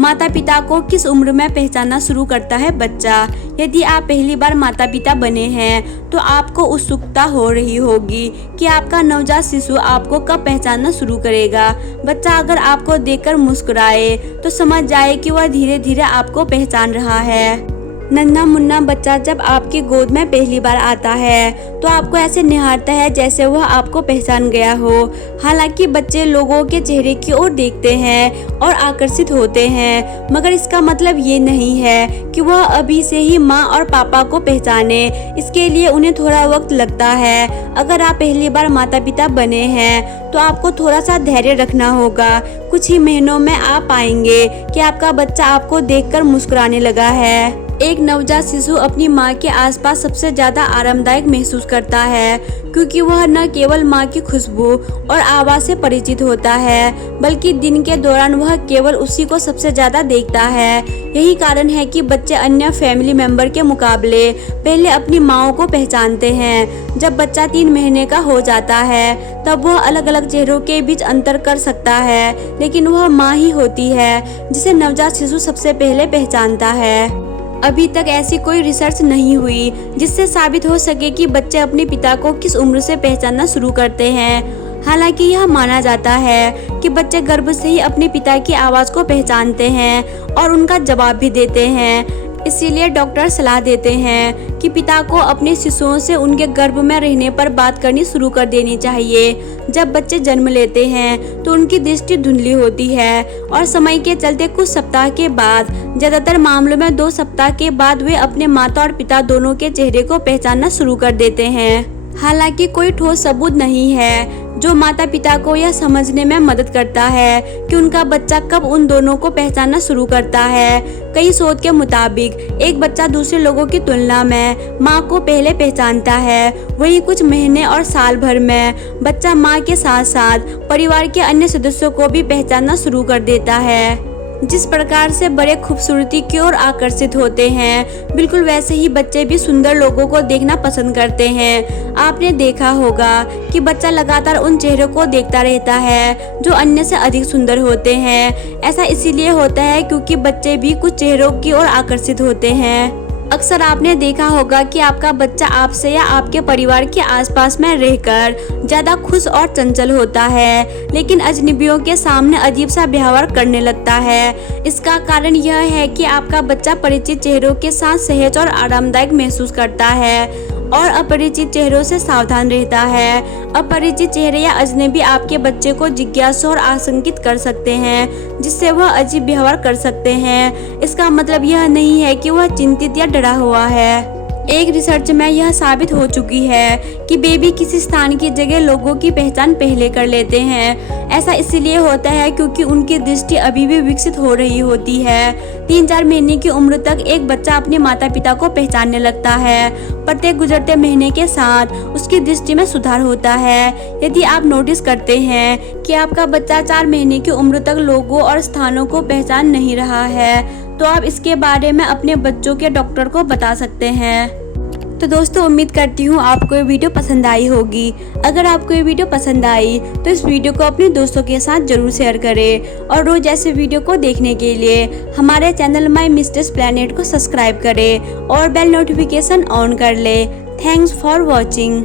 माता पिता को किस उम्र में पहचानना शुरू करता है बच्चा? यदि आप पहली बार माता पिता बने हैं तो आपको उत्सुकता हो रही होगी कि आपका नवजात शिशु आपको कब पहचानना शुरू करेगा। बच्चा अगर आपको देखकर मुस्कुराए तो समझ जाए कि वह धीरे धीरे आपको पहचान रहा है। नन्हा मुन्ना बच्चा जब आपकी गोद में पहली बार आता है तो आपको ऐसे निहारता है जैसे वह आपको पहचान गया हो। हालांकि बच्चे लोगों के चेहरे की ओर देखते हैं और आकर्षित होते हैं, मगर इसका मतलब ये नहीं है कि वह अभी से ही माँ और पापा को पहचाने। इसके लिए उन्हें थोड़ा वक्त लगता है। अगर आप पहली बार माता पिता बने हैं तो आपको थोड़ा सा धैर्य रखना होगा। कुछ ही महीनों में आप पाएंगे कि आपका बच्चा आपको देखकर मुस्कुराने लगा है। एक नवजात शिशु अपनी माँ के आसपास सबसे ज्यादा आरामदायक महसूस करता है, क्योंकि वह न केवल माँ की खुशबू और आवाज से परिचित होता है बल्कि दिन के दौरान वह केवल उसी को सबसे ज्यादा देखता है। यही कारण है कि बच्चे अन्य फैमिली मेंबर के मुकाबले पहले अपनी माँओं को पहचानते हैं। जब बच्चा 3 महीने का हो जाता है तब वह अलग अलग चेहरों के बीच अंतर कर सकता है, लेकिन वह माँ ही होती है जिसे नवजात शिशु सबसे पहले पहचानता है। अभी तक ऐसी कोई रिसर्च नहीं हुई जिससे साबित हो सके कि बच्चे अपने पिता को किस उम्र से पहचानना शुरू करते हैं। हालांकि यह माना जाता है कि बच्चे गर्भ से ही अपने पिता की आवाज़ को पहचानते हैं और उनका जवाब भी देते हैं। इसीलिए डॉक्टर सलाह देते हैं कि पिता को अपने शिशुओं से उनके गर्भ में रहने पर बात करनी शुरू कर देनी चाहिए। जब बच्चे जन्म लेते हैं तो उनकी दृष्टि धुंधली होती है और समय के चलते कुछ सप्ताह के बाद, ज्यादातर मामलों में 2 सप्ताह के बाद, वे अपने माता और पिता दोनों के चेहरे को पहचानना शुरू कर देते हैं। हालांकि कोई ठोस सबूत नहीं है जो माता पिता को यह समझने में मदद करता है कि उनका बच्चा कब उन दोनों को पहचानना शुरू करता है। कई शोध के मुताबिक एक बच्चा दूसरे लोगों की तुलना में माँ को पहले पहचानता है, वहीं कुछ महीने और साल भर में बच्चा माँ के साथ साथ परिवार के अन्य सदस्यों को भी पहचानना शुरू कर देता है। जिस प्रकार से बड़े खूबसूरती की ओर आकर्षित होते हैं, बिल्कुल वैसे ही बच्चे भी सुंदर लोगों को देखना पसंद करते हैं। आपने देखा होगा कि बच्चा लगातार उन चेहरों को देखता रहता है जो अन्य से अधिक सुंदर होते हैं। ऐसा इसीलिए होता है क्योंकि बच्चे भी कुछ चेहरों की ओर आकर्षित होते हैं। अक्सर आपने देखा होगा कि आपका बच्चा आपसे या आपके परिवार के आसपास में रहकर ज्यादा खुश और चंचल होता है, लेकिन अजनबियों के सामने अजीब सा व्यवहार करने लगता है। इसका कारण यह है कि आपका बच्चा परिचित चेहरों के साथ सहज और आरामदायक महसूस करता है और अपरिचित चेहरों से सावधान रहता है। अपरिचित चेहरे या अजनबी आपके बच्चे को जिज्ञासु और आशंकित कर सकते हैं, जिससे वह अजीब व्यवहार कर सकते हैं। इसका मतलब यह नहीं है कि वह चिंतित या डरा हुआ है। एक रिसर्च में यह साबित हो चुकी है कि बेबी किसी स्थान की जगह लोगों की पहचान पहले कर लेते हैं। ऐसा इसलिए होता है क्योंकि उनकी दृष्टि अभी भी विकसित हो रही होती है। 3-4 महीने की उम्र तक एक बच्चा अपने माता पिता को पहचानने लगता है। प्रत्येक गुजरते महीने के साथ उसकी दृष्टि में सुधार होता है। यदि आप नोटिस करते हैं कि आपका बच्चा 4 महीने की उम्र तक लोगों और स्थानों को पहचान नहीं रहा है तो आप इसके बारे में अपने बच्चों के डॉक्टर को बता सकते हैं। तो दोस्तों, उम्मीद करती हूँ आपको ये वीडियो पसंद आई होगी। अगर आपको ये वीडियो पसंद आई तो इस वीडियो को अपने दोस्तों के साथ जरूर शेयर करें और रोज ऐसे वीडियो को देखने के लिए हमारे चैनल माय मिस्टेस प्लैनेट को सब्सक्राइब करें और बेल नोटिफिकेशन ऑन कर ले। Thanks for watching.